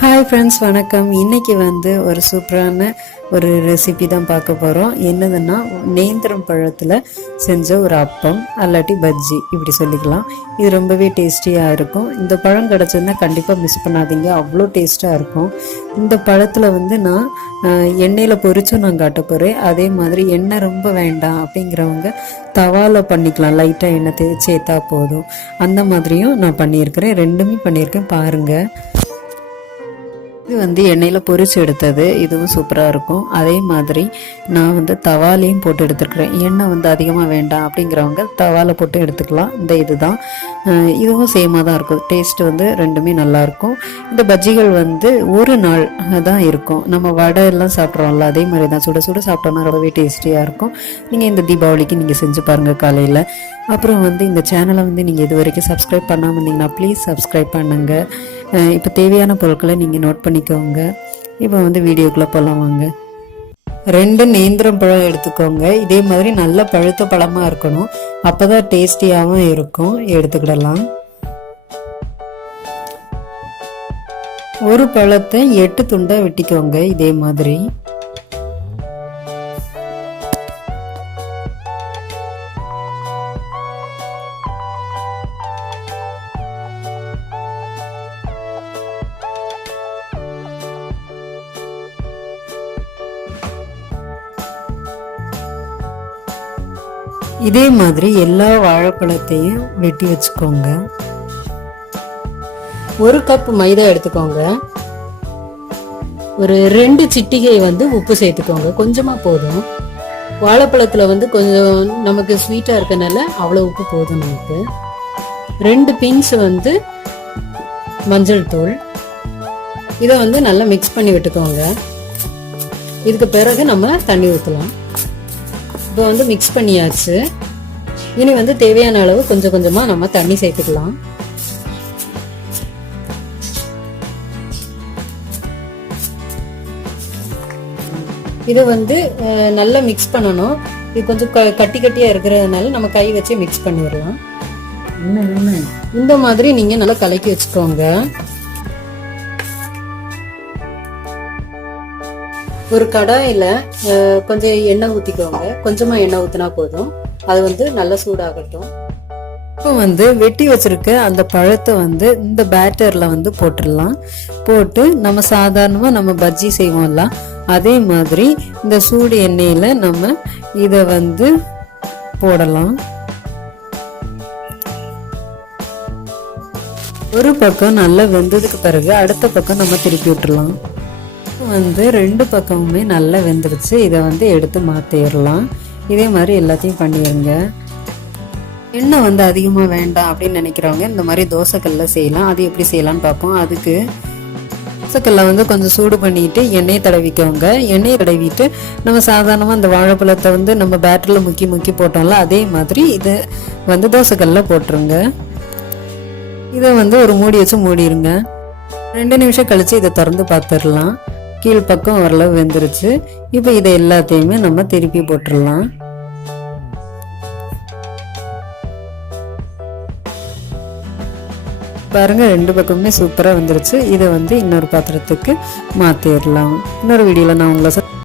Hi friends, வணக்கம். இன்றைக்கி ஒரு சூப்பரான ஒரு ரெசிபி தான் பார்க்க போகிறோம். என்னதுன்னா, நேந்திரம் பழத்தில் செஞ்ச ஒரு அப்பம் அல்லாட்டி பஜ்ஜி இப்படி சொல்லிக்கலாம். இது ரொம்பவே டேஸ்டியாக இருக்கும். இந்த பழம் கிடச்சதுன்னா கண்டிப்பாக மிஸ் பண்ணாதீங்க, அவ்வளோ டேஸ்ட்டாக இருக்கும். இந்த பழத்தில் நான் எண்ணெயில் பொரிச்சும் நான் காட்ட போகிறேன். அதே மாதிரி எண்ணெய் ரொம்ப வேண்டாம் அப்படிங்கிறவங்க தவாவில் பண்ணிக்கலாம், லைட்டாக எண்ணெய் சேர்த்தா போதும். அந்த மாதிரியும் நான் பண்ணியிருக்கிறேன், ரெண்டுமே பண்ணியிருக்கேன், பாருங்கள். இது எண்ணெயில் பொரிச்சு எடுத்தது, இதுவும் சூப்பராக இருக்கும். அதே மாதிரி நான் தவாலையும் போட்டு எடுத்துருக்கிறேன். எண்ணெய் அதிகமாக வேண்டாம் அப்படிங்கிறவங்க தவாவில் போட்டு எடுத்துக்கலாம். இதுதான் இதுவும் சேமாக தான் இருக்கும். டேஸ்ட் ரெண்டுமே நல்லாயிருக்கும். இந்த பஜ்ஜிகள் ஒரு நாள் தான் இருக்கும். நம்ம வடை எல்லாம் சாப்பிட்றோம்ல, அதே மாதிரி தான் சுட சுட சாப்பிட்டோம்னா ரொம்பவே டேஸ்டியாக இருக்கும். நீங்கள் இந்த தீபாவளிக்கு நீங்கள் செஞ்சு பாருங்கள் காலையில். அப்புறம் இந்த சேனலை நீங்கள் இது வரைக்கும் சப்ஸ்கிரைப் பண்ணாமல் இருந்தீங்கன்னா ப்ளீஸ் சப்ஸ்கிரைப் பண்ணுங்கள். இப்போ தேவையான பொருட்களை நீங்கள் நோட் பண்ணிக்கோங்க. இப்போ வீடியோக்குள்ளே போகலாம் வாங்க. 2 நேந்திரம் பழம் எடுத்துக்கோங்க. இதே மாதிரி நல்ல பழுத்த பழமாக இருக்கணும், அப்போ தான் டேஸ்டியாகவும் இருக்கும். எடுத்துக்கிடலாம். ஒரு பழத்தை 8 துண்டாக வெட்டிக்கோங்க. இதே மாதிரி எல்லா வாழைப்பழத்தையும் வெட்டி வச்சுக்கோங்க. 1 கப் மைதா எடுத்துக்கோங்க. ஒரு 2 சிட்டிகை உப்பு சேர்த்துக்கோங்க, கொஞ்சமா போதும். வாழைப்பழத்துல கொஞ்சம் நமக்கு ஸ்வீட்டா இருக்கனால அவ்வளவு உப்பு போதும் நமக்கு. 2 பிஞ்ச் மஞ்சள் தூள். இதை நல்லா மிக்ஸ் பண்ணி விட்டுக்கோங்க. இதுக்கு பிறகு நம்ம தண்ணி ஊற்றலாம். இப்போ மிக்ஸ் பண்ணியாச்சு. இனி தேவையான அளவு கொஞ்சம் கொஞ்சமா நம்ம தண்ணி சேர்த்துக்கலாம். இது நல்லா மிக்ஸ் பண்ணணும். இது கொஞ்சம் கட்டி கட்டியா இருக்கிறதுனால நம்ம கை வச்சு மிக்ஸ் பண்ணிடலாம். இந்த மாதிரி நீங்க நல்லா கலக்கி வச்சுக்கோங்க. ஒரு கடாயில கொஞ்சம் எண்ணெய் ஊத்திக்கோங்க. கொஞ்சமா எண்ணெய் ஊத்தினா போதும். அது நல்லா சூடாகட்டும். இப்போ வெட்டி வச்சிருக்க அந்த பழத்தை இந்த பேட்டர்ல போட்டுடலாம். போட்டு நம்ம சாதாரணமா நம்ம பஜ்ஜி செய்வோம்ல, அதே மாதிரி இந்த சூடு எண்ணெயில நம்ம இத போடலாம். ஒரு பக்கம் நல்லா வெந்ததுக்கு பிறகு அடுத்த பக்கம் நம்ம திருப்பி விட்டுடலாம். 2 பக்கமுமே நல்லா வெந்துருச்சு. இதை எடுத்து மாத்திடலாம். இதே மாதிரி எல்லாத்தையும் பண்ணிடுங்க. எண்ணெய் அதிகமாக வேண்டாம் அப்படின்னு நினைக்கிறவங்க இந்த மாதிரி தோசைக்கல்ல செய்யலாம். அது எப்படி செய்யலாம்னு பார்ப்போம். அதுக்கு தோசைக்கல்ல கொஞ்சம் சூடு பண்ணிட்டு எண்ணெய் தடவிக்கோங்க. எண்ணெய் தடவிட்டு நம்ம சாதாரணமாக அந்த வாழைப்பழத்தை நம்ம பேட்டரில் முக்கி முக்கி போட்டோம்ல, அதே மாதிரி இது தோசைக்கல்ல போட்டுருங்க. இதை ஒரு மூடி வச்சு மூடிடுங்க. 2 நிமிஷம் கழிச்சு இதை திறந்து பார்த்துடலாம். கீழ்பக்கம் ஓரளவு வெந்துருச்சு. இப்போ இதை எல்லாத்தையுமே நம்ம திருப்பி போட்டுடலாம். பாருங்க, 2 பக்கமுமே சூப்பரா வந்துருச்சு. இதை இன்னொரு பாத்திரத்துக்கு மாத்திடலாம். இன்னொரு வீடியோல நான் உங்களை